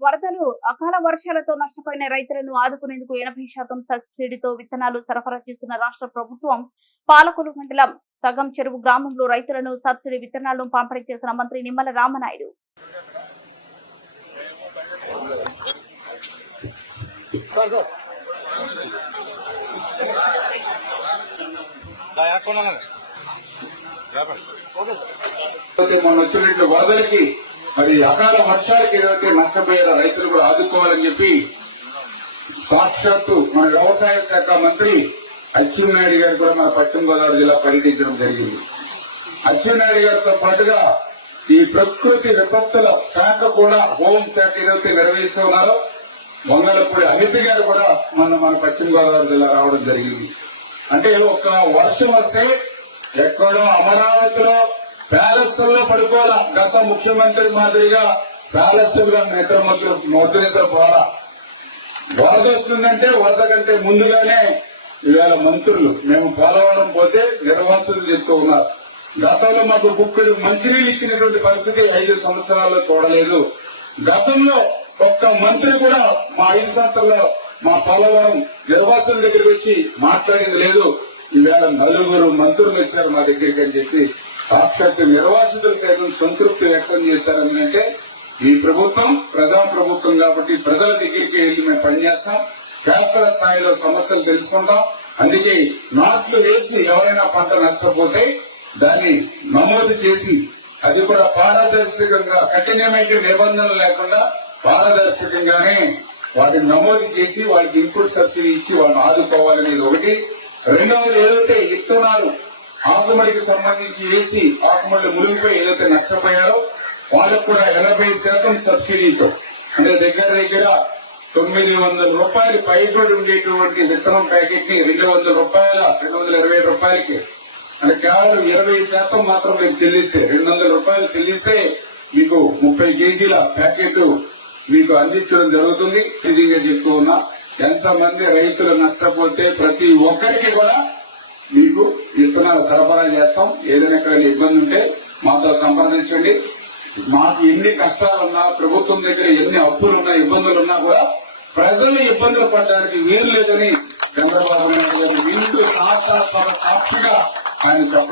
వరదలు అకాల వర్షాలతో నష్టపోయిన రైతులను ఆదుకునేందుకు ఎనభై శాతం సబ్సిడీతో విత్తనాలు సరఫరా చేస్తున్న రాష్ట్ర ప్రభుత్వం పాలకొల్లు మండలం సగం చెరువు గ్రామంలో రైతులను సబ్సిడీ విత్తనాలను పంపిణీ చేసిన మంత్రి నిమ్మల రామనాయుడు. మొన్న వచ్చినట్టు వరదలకి మరి అకాల వర్షాలకి ఏదైతే నష్టపోయారో రైతులు కూడా ఆదుకోవాలని చెప్పి సాక్షాత్తు మన వ్యవసాయ శాఖ మంత్రి అచ్చెన్నాయుడు గారు కూడా మన పశ్చిమ గోదావరి జిల్లా పర్యటించడం జరిగింది. అచ్చెన్నాయుడు గారితో పాటుగా ఈ ప్రకృతి విపత్తుల శాఖ కూడా హోం శాఖ ఏదైతే నిర్వహిస్తున్నారో వంగలపూడి అమిత్ గారు కూడా మన మన పశ్చిమ గోదావరి జిల్లా రావడం జరిగింది. అంటే ఒక వర్షం వస్తే ఎక్కడో అమరావతిలో ఆలస్యంలో పడుకోవాలా? గత ముఖ్యమంత్రి మాదిరిగా ఆలస్యంగా లో నిద్ర పోరా వరద వస్తుందంటే వరద కంటే ముందుగానే ఇవాళ మంత్రులు మేము పోలవరం పోతే నిర్వాసులు చెప్తూ ఉన్నారు. గతంలో మాకు బుక్కులు మంచినీళ్ళు ఇచ్చినటువంటి పరిస్థితి ఐదు సంవత్సరాల్లో చూడలేదు. గతంలో ఒక్క మంత్రి కూడా మా ఐదు సంవత్సరాల్లో మా పోలవరం నిర్వాసుల దగ్గరికి వచ్చి మాట్లాడింది లేదు. ఈవేళ నలుగురు మంత్రులు వచ్చారు మా దగ్గరికి అని చెప్పి సాక్షాత్ నిర్వాసితులు సైతం సంతృప్తి వ్యక్తం చేశారని అంటే ఈ ప్రభుత్వం ప్రజా ప్రభుత్వం కాబట్టి ప్రజల దగ్గరికి వెళ్ళి మేము పనిచేస్తాం క్షేత్ర స్థాయిలో సమస్యలు తెలుసుకుంటాం. అందుకే నాట్లు వేసి ఎవరైనా పంట నష్టపోతే దాన్ని నమోదు చేసి అది కూడా పారదర్శకంగా కఠినమైన నిబంధనలు లేకుండా పారదర్శకంగానే వాటిని నమోదు చేసి వాళ్ళకి ఇన్పుట్ సబ్సిడీ ఇచ్చి వాళ్ళని ఆదుకోవాలనేది ఒకటి. రెండవది ఏదైతే విత్తనాలు ఆకుమడికి సంబంధించి వేసి ఆకుమడి మునిగిపోయి ఏదైతే నష్టపోయారో వాళ్ళకు కూడా ఎనభై శాతం సబ్సిడీతో అంటే దగ్గర దగ్గర తొమ్మిది వందల రూపాయలు పైబడి ఉండేటువంటి విత్తనం ప్యాకెట్ని రెండు వందల రూపాయల రెండు వందల ఇరవై రూపాయలకి. అంటే కేవలం ఇరవై శాతం మాత్రం మీరు చెల్లిస్తే రెండు వందల రూపాయలు చెల్లిస్తే మీకు ముప్పై కేజీల ప్యాకెట్ మీకు అందించడం జరుగుతుంది. తెలియజేస్తూ ఉన్నా ఎంతమంది రైతులు నష్టపోతే ప్రతి ఒక్కరికి కూడా మీకు విత్తనాలు సరఫరా చేస్తాం. ఏదైనా ఇక్కడ ఇబ్బంది ఉంటే మాతో సంప్రదించండి. మాకు ఎన్ని కష్టాలున్నా ప్రభుత్వం దగ్గర ఎన్ని అప్పులున్నా ఇబ్బందులు ఉన్నా కూడా ప్రజలు ఇబ్బందులు పడడానికి వీలు లేదని చంద్రబాబు నాయుడు గారు వీళ్ళు సాహసాత్మక సాక్షిగా ఆయన చెప్పడం